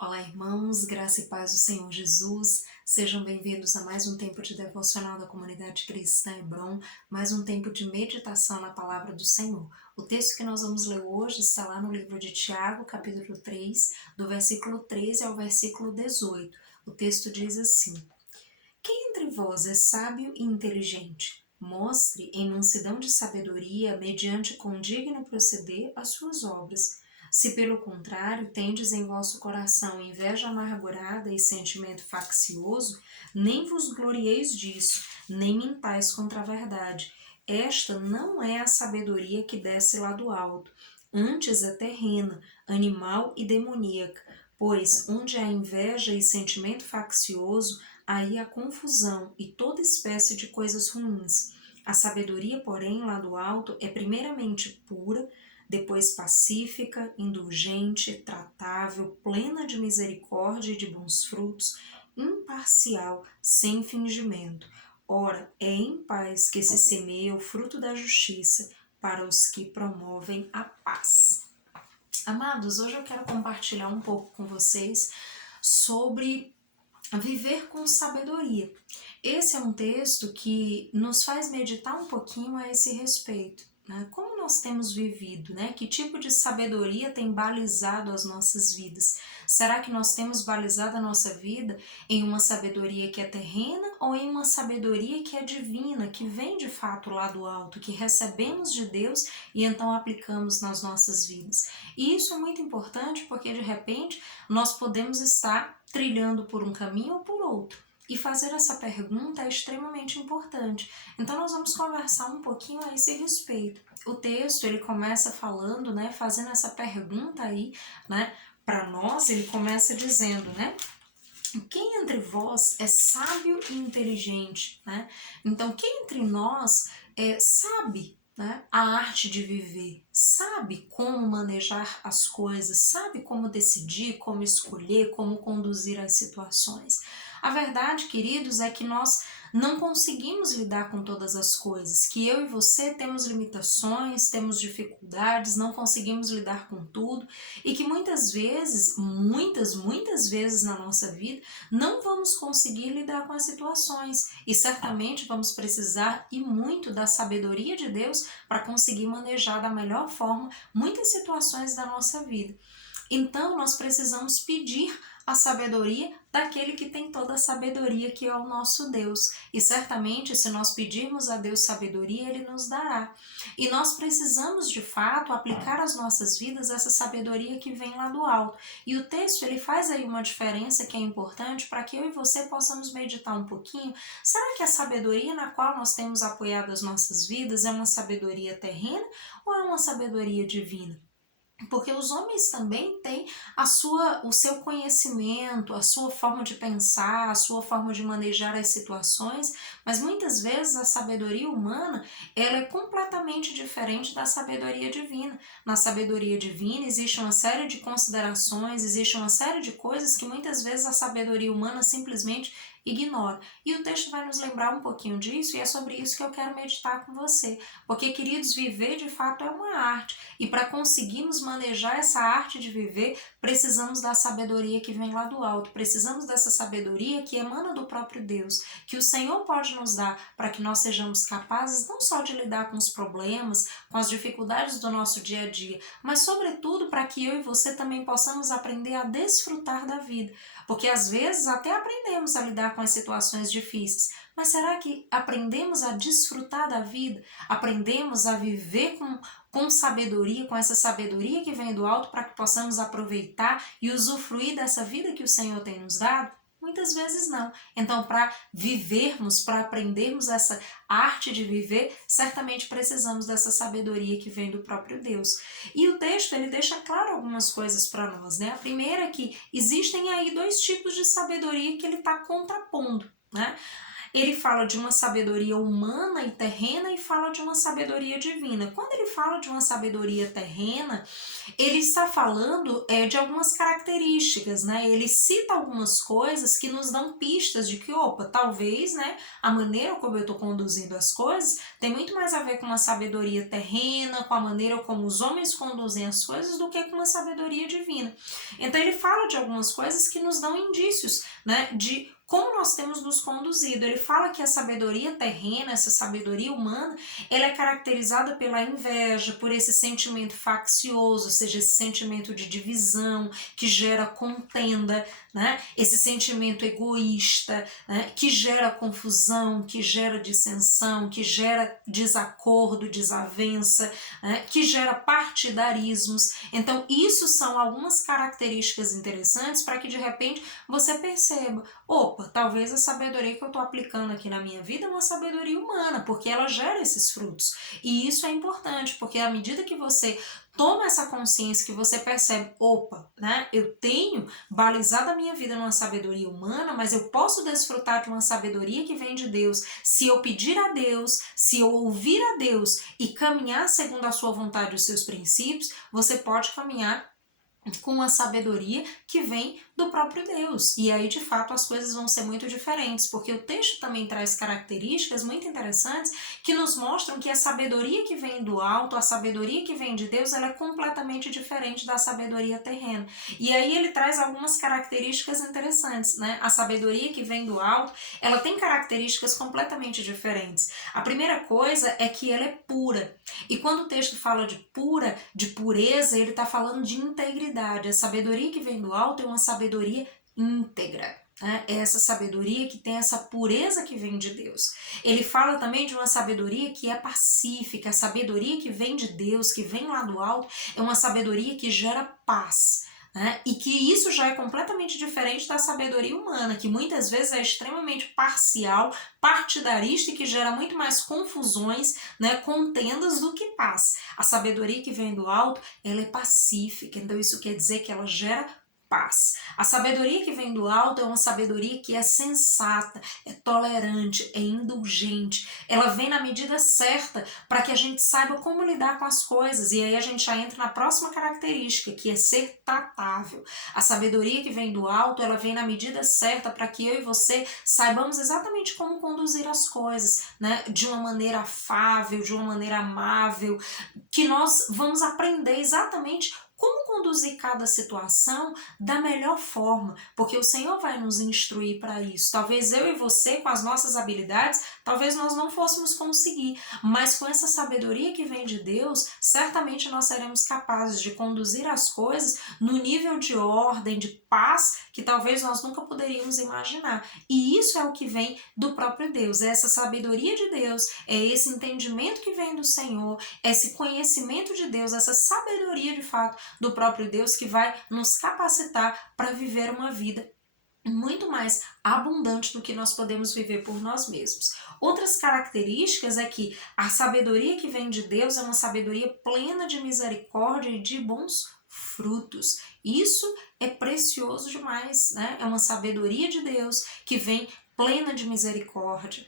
Olá, irmãos, graça e paz do Senhor Jesus. Sejam bem-vindos a mais um tempo de devocional da comunidade cristã Hebron, mais um tempo de meditação na palavra do Senhor. O texto que nós vamos ler hoje está lá no livro de Tiago, capítulo 3, do versículo 13 ao versículo 18. O texto diz assim: Quem entre vós é sábio e inteligente? Mostre em mansidão de sabedoria, mediante condigno proceder, as suas obras. Se pelo contrário tendes em vosso coração inveja amargurada e sentimento faccioso, nem vos glorieis disso, nem mintais contra a verdade. Esta não é a sabedoria que desce lá do alto, antes é terrena, animal e demoníaca, pois onde há inveja e sentimento faccioso, aí há confusão e toda espécie de coisas ruins. A sabedoria, porém, lá do alto, é primeiramente pura, depois pacífica, indulgente, tratável, plena de misericórdia e de bons frutos, imparcial, sem fingimento. Ora, é em paz que se semeia o fruto da justiça para os que promovem a paz. Amados, hoje eu quero compartilhar um pouco com vocês sobre viver com sabedoria. Esse é um texto que nos faz meditar um pouquinho a esse respeito, né? Como nós temos vivido, né? Que tipo de sabedoria tem balizado as nossas vidas? Será que nós temos balizado a nossa vida em uma sabedoria que é terrena ou em uma sabedoria que é divina, que vem de fato lá do alto, que recebemos de Deus e então aplicamos nas nossas vidas? E isso é muito importante porque de repente nós podemos estar trilhando por um caminho ou por outro. E fazer essa pergunta é extremamente importante. Então nós vamos conversar um pouquinho a esse respeito. O texto, ele começa falando, né, fazendo essa pergunta aí, né, para nós, ele começa dizendo, né, quem entre vós é sábio e inteligente, né? Então, quem entre nós sabe, né, a arte de viver, sabe como manejar as coisas, sabe como decidir, como escolher, como conduzir as situações. A verdade, queridos, é que nós não conseguimos lidar com todas as coisas, que eu e você temos limitações, temos dificuldades, não conseguimos lidar com tudo e que muitas vezes, muitas vezes na nossa vida, não vamos conseguir lidar com as situações e certamente vamos precisar e muito da sabedoria de Deus para conseguir manejar da melhor forma muitas situações da nossa vida. Então, nós precisamos pedir a sabedoria daquele que tem toda a sabedoria, que é o nosso Deus. E certamente, se nós pedirmos a Deus sabedoria, Ele nos dará. E nós precisamos, de fato, aplicar às nossas vidas essa sabedoria que vem lá do alto. E o texto, ele faz aí uma diferença que é importante para que eu e você possamos meditar um pouquinho. Será que a sabedoria na qual nós temos apoiado as nossas vidas é uma sabedoria terrena ou é uma sabedoria divina? Porque os homens também têm o seu conhecimento, a sua forma de pensar, a sua forma de manejar as situações, mas muitas vezes a sabedoria humana ela é completamente diferente da sabedoria divina. Na sabedoria divina existe uma série de considerações, existe uma série de coisas que muitas vezes a sabedoria humana simplesmente ignora. E o texto vai nos lembrar um pouquinho disso e é sobre isso que eu quero meditar com você. Porque, queridos, viver de fato é uma arte. E para conseguirmos manejar essa arte de viver, precisamos da sabedoria que vem lá do alto, precisamos dessa sabedoria que emana do próprio Deus, que o Senhor pode nos dar para que nós sejamos capazes não só de lidar com os problemas, com as dificuldades do nosso dia a dia, mas sobretudo para que eu e você também possamos aprender a desfrutar da vida. Porque às vezes até aprendemos a lidar com as situações difíceis, mas será que aprendemos a desfrutar da vida? Aprendemos a viver com sabedoria, com essa sabedoria que vem do alto para que possamos aproveitar e usufruir dessa vida que o Senhor tem nos dado? Muitas vezes não. Então, para vivermos, para aprendermos essa arte de viver, certamente precisamos dessa sabedoria que vem do próprio Deus. E o texto, ele deixa claro algumas coisas para nós, né? A primeira é que existem aí dois tipos de sabedoria que ele está contrapondo, né? ele fala de uma sabedoria humana e terrena e fala de uma sabedoria divina. Quando ele fala de uma sabedoria terrena, ele está falando de algumas características, né? Ele cita algumas coisas que nos dão pistas de que, opa, talvez, né, a maneira como eu estou conduzindo as coisas tem muito mais a ver com uma sabedoria terrena, com a maneira como os homens conduzem as coisas, do que com uma sabedoria divina. Então ele fala de algumas coisas que nos dão indícios, né, de como nós temos nos conduzido. Ele fala que a sabedoria terrena, essa sabedoria humana, ela é caracterizada pela inveja, por esse sentimento faccioso, ou seja, esse sentimento de divisão que gera contenda, né? Esse sentimento egoísta, né? Que gera confusão, que gera dissensão, que gera desacordo, desavença, né? Que gera partidarismos. Então, isso são algumas características interessantes para que de repente você perceba, opa, talvez a sabedoria que eu estou aplicando aqui na minha vida é uma sabedoria humana, porque ela gera esses frutos. E isso é importante, porque à medida que você toma essa consciência, que você percebe, opa, né, eu tenho balizado a minha vida numa sabedoria humana, mas eu posso desfrutar de uma sabedoria que vem de Deus, se eu pedir a Deus, se eu ouvir a Deus e caminhar segundo a sua vontade e os seus princípios, você pode caminhar com a sabedoria que vem do próprio Deus. E aí, de fato, as coisas vão ser muito diferentes, porque o texto também traz características muito interessantes que nos mostram que a sabedoria que vem do alto, a sabedoria que vem de Deus, ela é completamente diferente da sabedoria terrena. E aí ele traz algumas características interessantes, né? A sabedoria que vem do alto, ela tem características completamente diferentes. A primeira coisa é que ela é pura. E quando o texto fala de pura, de pureza, ele está falando de integridade. A sabedoria que vem do alto é uma sabedoria íntegra. É essa sabedoria que tem essa pureza que vem de Deus. Ele fala também de uma sabedoria que é pacífica. A sabedoria que vem de Deus, que vem lá do alto, é uma sabedoria que gera paz. E que isso já é completamente diferente da sabedoria humana, que muitas vezes é extremamente parcial, partidarista e que gera muito mais confusões, né, contendas do que paz. A sabedoria que vem do alto, ela é pacífica, então isso quer dizer que ela gera paz. A sabedoria que vem do alto é uma sabedoria que é sensata, é tolerante, é indulgente. Ela vem na medida certa para que a gente saiba como lidar com as coisas. E aí a gente já entra na próxima característica, que é ser tratável. A sabedoria que vem do alto, ela vem na medida certa para que eu e você saibamos exatamente como conduzir as coisas, né? De uma maneira afável, de uma maneira amável, que nós vamos aprender exatamente como conduzir cada situação da melhor forma, porque o Senhor vai nos instruir para isso. Talvez eu e você, com as nossas habilidades, talvez nós não fôssemos conseguir, mas com essa sabedoria que vem de Deus, certamente nós seremos capazes de conduzir as coisas no nível de ordem, de paz, que talvez nós nunca poderíamos imaginar. E isso é o que vem do próprio Deus, é essa sabedoria de Deus, é esse entendimento que vem do Senhor, esse conhecimento de Deus, essa sabedoria de fato do próprio Deus que vai nos capacitar para viver uma vida muito mais abundante do que nós podemos viver por nós mesmos. Outras características é que a sabedoria que vem de Deus é uma sabedoria plena de misericórdia e de bons frutos. Isso é precioso demais, né? É uma sabedoria de Deus que vem plena de misericórdia,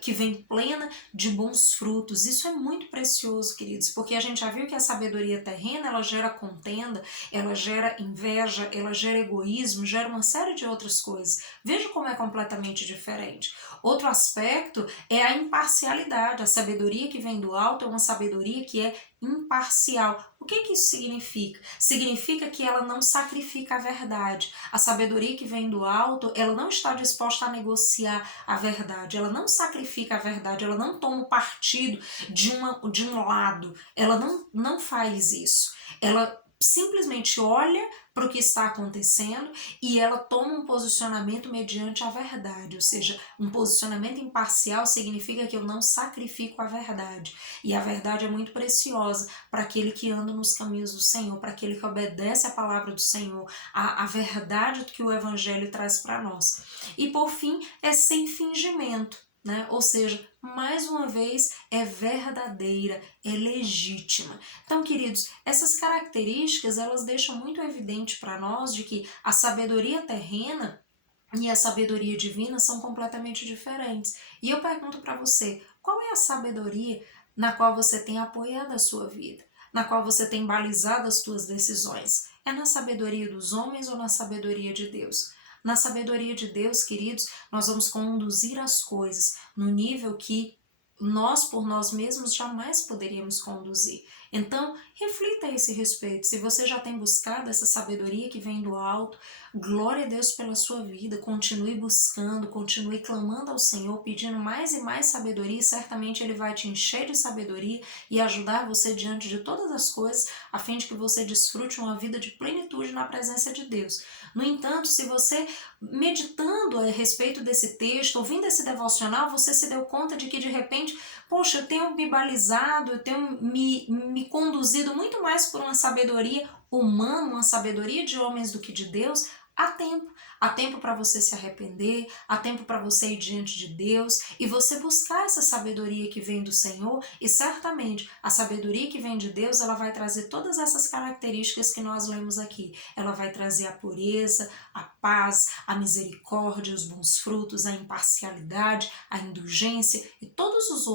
que vem plena de bons frutos. Isso é muito precioso, queridos, porque a gente já viu que a sabedoria terrena, ela gera contenda, ela gera inveja, ela gera egoísmo, gera uma série de outras coisas. Veja como é completamente diferente. Outro aspecto é a imparcialidade. A sabedoria que vem do alto é uma sabedoria que é imparcial. O que isso significa? Significa que ela não sacrifica a verdade. A sabedoria que vem do alto, ela não está disposta a negociar a verdade, ela não sacrifica a verdade, ela não toma o partido de um lado, ela não faz isso. Ela simplesmente olha para o que está acontecendo e ela toma um posicionamento mediante a verdade, ou seja, um posicionamento imparcial significa que eu não sacrifico a verdade, e a verdade é muito preciosa para aquele que anda nos caminhos do Senhor, para aquele que obedece a palavra do Senhor, a verdade que o Evangelho traz para nós. E por fim, é sem fingimento, ou seja, mais uma vez, é verdadeira, é legítima. Então, queridos, essas características, elas deixam muito evidente para nós de que a sabedoria terrena, e a sabedoria divina são completamente diferentes. E eu pergunto para você, qual é a sabedoria na qual você tem apoiado a sua vida? Na qual você tem balizado as suas decisões? É na sabedoria dos homens ou na sabedoria de Deus? Na sabedoria de Deus, queridos, nós vamos conduzir as coisas no nível que nós, por nós mesmos, jamais poderíamos conduzir. Então, reflita a esse respeito. Se você já tem buscado essa sabedoria que vem do alto, glória a Deus pela sua vida. Continue buscando, continue clamando ao Senhor, pedindo mais e mais sabedoria. E certamente Ele vai te encher de sabedoria e ajudar você diante de todas as coisas, a fim de que você desfrute uma vida de plenitude na presença de Deus. No entanto, se você, meditando a respeito desse texto, ouvindo esse devocional, você se deu conta de que de repente, poxa, eu tenho me balizado, eu tenho me conduzido muito mais por uma sabedoria humana, uma sabedoria de homens do que de Deus. Há tempo. Há tempo para você se arrepender, há tempo para você ir diante de Deus e você buscar essa sabedoria que vem do Senhor, e certamente a sabedoria que vem de Deus, ela vai trazer todas essas características que nós lemos aqui. Ela vai trazer a pureza, a paz, a misericórdia, os bons frutos, a imparcialidade, a indulgência e todas as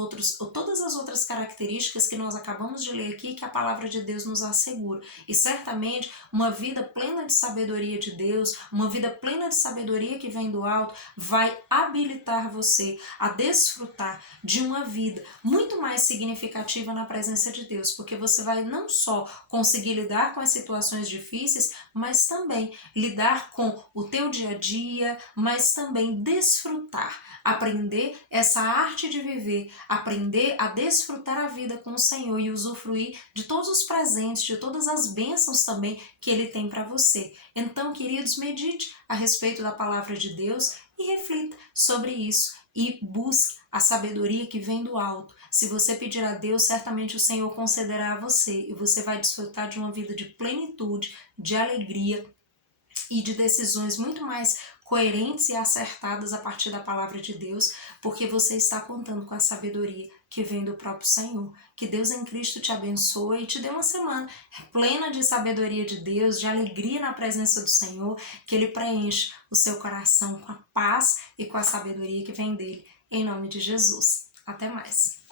outras características que nós acabamos de ler aqui, que a palavra de Deus nos assegura. E certamente uma vida plena de sabedoria de Deus, uma vida plena de sabedoria que vem do alto, vai habilitar você a desfrutar de uma vida muito mais significativa na presença de Deus, porque você vai não só conseguir lidar com as situações difíceis, mas também lidar com o teu dia a dia, mas também desfrutar, aprender essa arte de viver, aprender a desfrutar a vida com o Senhor e usufruir de todos os presentes, de todas as bênçãos também que Ele tem para você. Então, queridos, medite a respeito da palavra de Deus e reflita sobre isso e busque a sabedoria que vem do alto. Se você pedir a Deus, certamente o Senhor concederá a você e você vai desfrutar de uma vida de plenitude, de alegria e de decisões muito mais coerentes e acertadas a partir da palavra de Deus, porque você está contando com a sabedoria que vem do próprio Senhor. Que Deus em Cristo te abençoe e te dê uma semana plena de sabedoria de Deus, de alegria na presença do Senhor, que Ele preencha o seu coração com a paz e com a sabedoria que vem dele. Em nome de Jesus. Até mais.